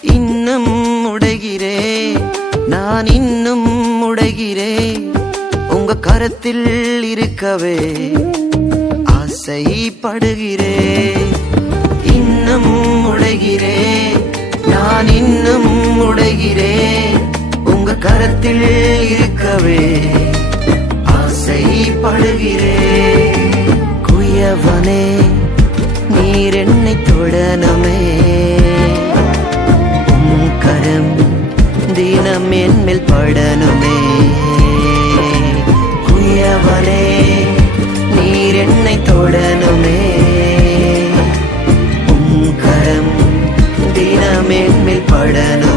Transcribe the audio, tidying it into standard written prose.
இன்னும் உடைகிறேன், நான் இன்னும் உடைகிறேன். உங்க கரத்தில் இருக்கவே ஆசைப்படுகிறேன். இன்னும் உடைகிறேன், நான் இன்னும் உடைகிறேன். உங்க கரத்தில் இருக்கவே ஆசைப்படுகிறேன். குயவனே, நீர் என்னை தொடணுமே. உம் கரம் தினம் என் மேல் படணுமே. குயவனே, நீர் என்னை தொடணுமே. உம் கரம் தினம் என் மேல் படணும்.